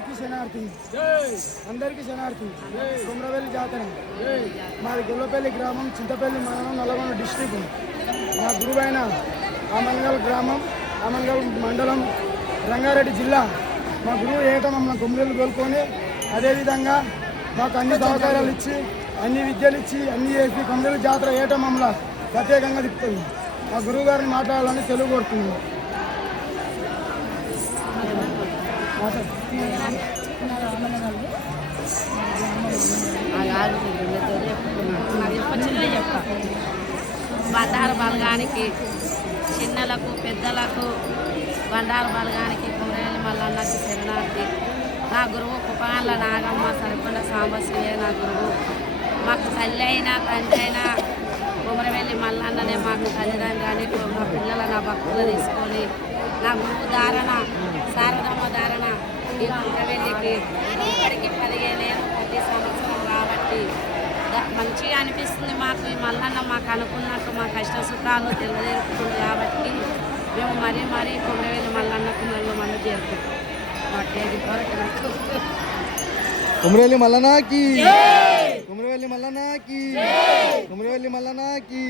అందరికీ శనార్థి అందరికీ శనార్థి కుమ్రవెల్లి జాతర మాది గొల్లపల్లి గ్రామం, చింతపల్లి మండలం, నల్గొండ డిస్ట్రిక్ట్. మా గురువైన ఆమన్గల్ గ్రామం, ఆమన్గల్ మండలం, రంగారెడ్డి జిల్లా. మా గురువు ఏటా మమ్మల్ని కుమ్రెలు కోలుకొని అదేవిధంగా మాకు అన్ని సౌకర్యాలు ఇచ్చి, అన్ని విద్యలు ఇచ్చి, అన్ని చేసి కుమ్రెలు జాతర ఏటా మమ్మల్ని ప్రత్యేకంగా తిప్పుతుంది. మా గురువు గారిని మాట్లాడాలని సెలవు కోరుతున్నాను. బండారు బలగానికి, చిన్నలకు పెద్దలకు, బండారు బలగానికి, కుమ్రవెల్లి మల్లన్నకి శరణార్థి. నా గురువు కుపగాన్ల నాగమ్మ, సరికొండ సాంబశివయ్య నా గురువు. మాకు తల్లి అయినా తండ్రి అయినా కుమ్రవెల్లి మల్లన్ననే మాకు తల్లిదండ్రులని. మా పిల్లల నా భక్తులు తీసుకొని నా గురువు ధారణ, శారదమ్మ ధారణ ఈ కుమ్రవెల్లికి ఇప్పటికి 15 ఏళ్ళు ప్రతి సంవత్సరం కాబట్టి మంచిగా అనిపిస్తుంది మాకు. ఈ మల్లన్న మాకు అనుకున్నట్టు మా కష్ట సుఖాలు తెలియజేరుతుంది కాబట్టి మేము మరీ కుమ్రవెల్లి మల్లన్నకు మేము మనం చేరుకుంటాం. కుమ్రవెల్లి మల్లన్నకి, కుమ్రవెల్లి మల్లన్నకి, కుమ్రవెల్లి మల్లన్నకి.